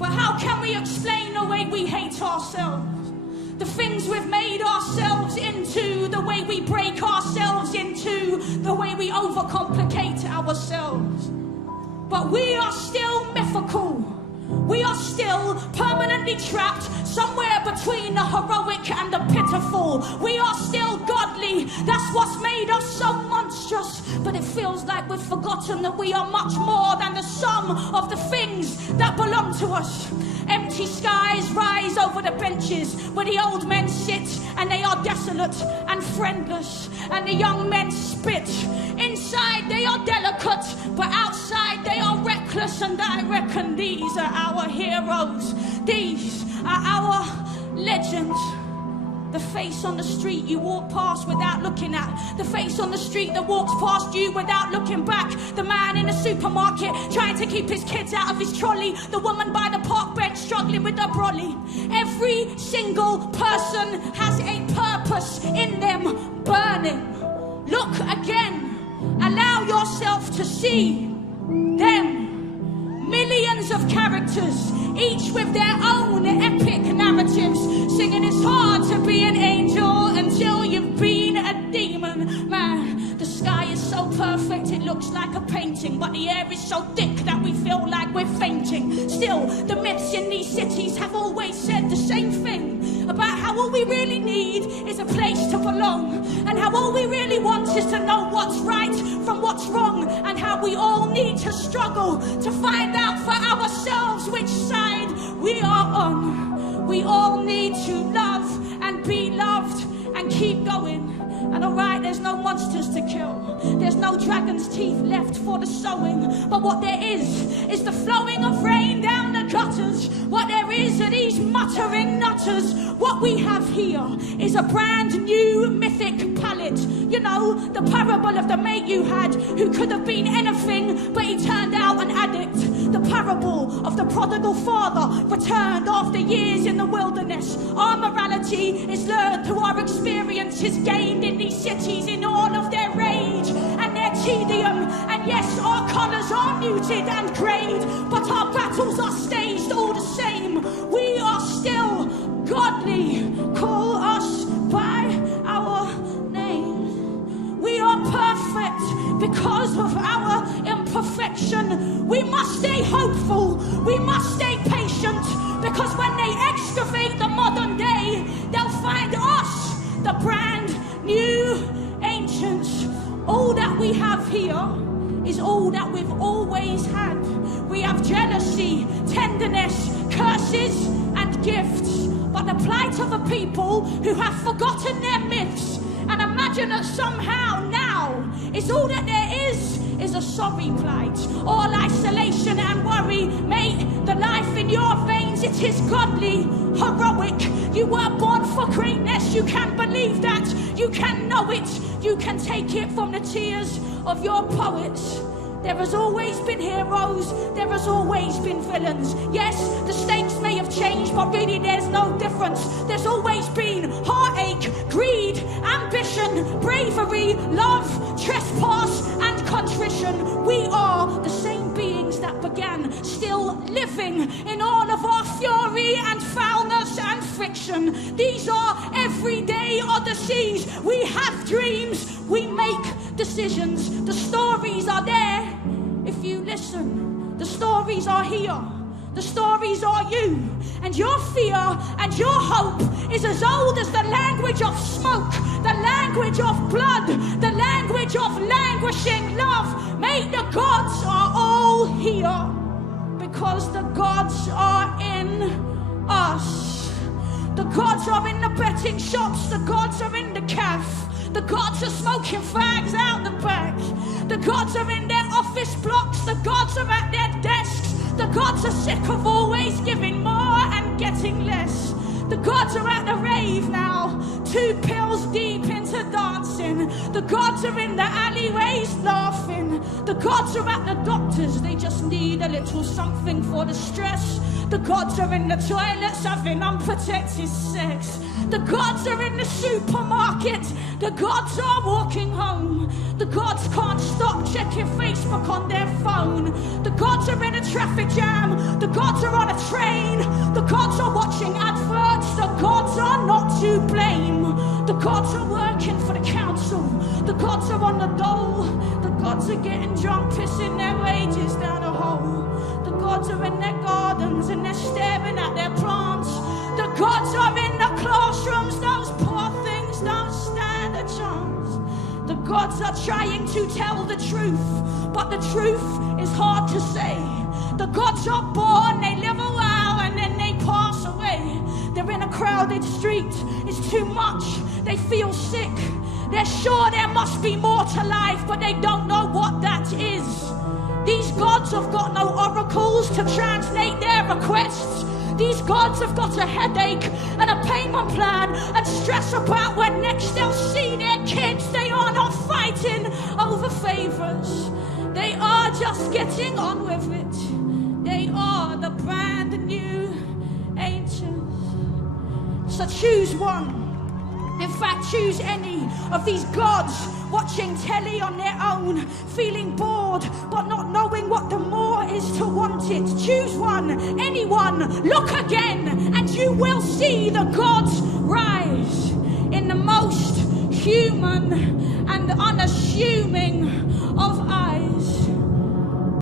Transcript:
But how can we explain the way we hate ourselves? The things we've made ourselves into, the way we break ourselves into, the way we overcomplicate ourselves. But we are still mythical. We are still permanently trapped somewhere between the heroic and the pitiful. We are still godly. That's what's made us so monstrous. But it feels like we've forgotten that we are much more than the sum of the things that belong to us. Empty skies rise over the benches where the old men sit, and they are desolate and friendless, and the young men spit. Inside they are delicate, but outside they are reckless, and I reckon these are our heroes. These are our legends. The face on the street you walk past without looking at. The face on the street that walks past you without looking back. The man in the supermarket trying to keep his kids out of his trolley. The woman by the park bench struggling with her brolly. Every single person has a purpose in them burning. Look again. Allow yourself to see them. Millions of characters, each with their own epic narratives, singing it's hard to be an angel until you've been a demon. Man, the sky is so perfect it looks like a painting, but the air is so thick that we feel like we're fainting. Still, the myths in these cities have always said the same thing about how all we really need is a place to belong, and how all we really want is to know what's right from what's wrong, and how we all need to struggle to find out for ourselves which side we are on. We all need to love and be loved and keep going. And alright, there's no monsters to kill. There's no dragon's teeth left for the sowing. But what there is the flowing of rain down the gutters. What there is are these muttering nutters. What we have here is a brand new mythic palette. You know, the parable of the mate you had who could have been anything, but he turned out an addict. The parable of the prodigal father returned after years in the wilderness. Our morality is learned through our experiences gained in these cities, in all of their rage and their tedium. And yes, our colours are muted and greyed, but our battles are staged all the same. We are still godly. Call us by our names. We are perfect because of our imperfection. We must stay hopeful. We must stay patient, because when they excavate the modern day, they'll find us, the brand new ancients. All that we have here is all that we've always had. We have jealousy, tenderness, curses and gifts. But the plight of a people who have forgotten their myths and imagine that somehow now it's all that there is a sorry plight. All isolation and worry, mate, the life in your veins, it is godly, heroic. You were born for greatness, you can believe that, you can know it, you can take it from the tears of your poets. There has always been heroes, there has always been villains. Yes, the stakes may have changed, but really there's no difference. There's always been heartache, greed, ambition, bravery, love, trespass, and contrition. We are the same beings that began, still living in all of our fury and foulness and friction. These are everyday odysseys. We have dreams, we make decisions. The stories are there if you listen. The stories are here. The stories are you. And your fear and your hope is as old as the language of smoke, the language of blood, the language of languishing love. Mate, the gods are all here because the gods are in us. The gods are in the betting shops. The gods are in the cafe. The gods are smoking fags out the back. The gods are in their office blocks. The gods are at their desks. The gods are sick of always giving more and getting less. The gods are at the rave now, 2 pills deep into dancing. The gods are in the alleyways laughing. The gods are at the doctors, they just need a little something for the stress. The gods are in the toilets having unprotected sex. The gods are in the supermarket. The gods are walking home. The gods can't stop checking Facebook on their phone. The gods are in a traffic jam. The gods are on a train. The gods are watching adverts. The gods are not to blame. The gods are working for the council. The gods are on the dole. The gods are getting drunk, pissing their wages down a hole. The gods are in their gardens and they're staring at their plants. The gods are in the classrooms. Those poor things don't stand a chance. The gods are trying to tell the truth, but the truth is hard to say. The gods are born, they live a while, and then they pass away. They're in a crowded street, it's too much, they feel sick. They're sure there must be more to life, but they don't know what that is. These gods have got no oracles to translate their requests. These gods have got a headache and a payment plan and stress about when next they'll see their kids. They are not fighting over favors. They are just getting on with it. They are the brand new angels. So choose one. In fact, choose any of these gods watching telly on their own, feeling bored, but not knowing what the more is to want it. Choose one, anyone, look again, and you will see the gods rise in the most human and unassuming of eyes.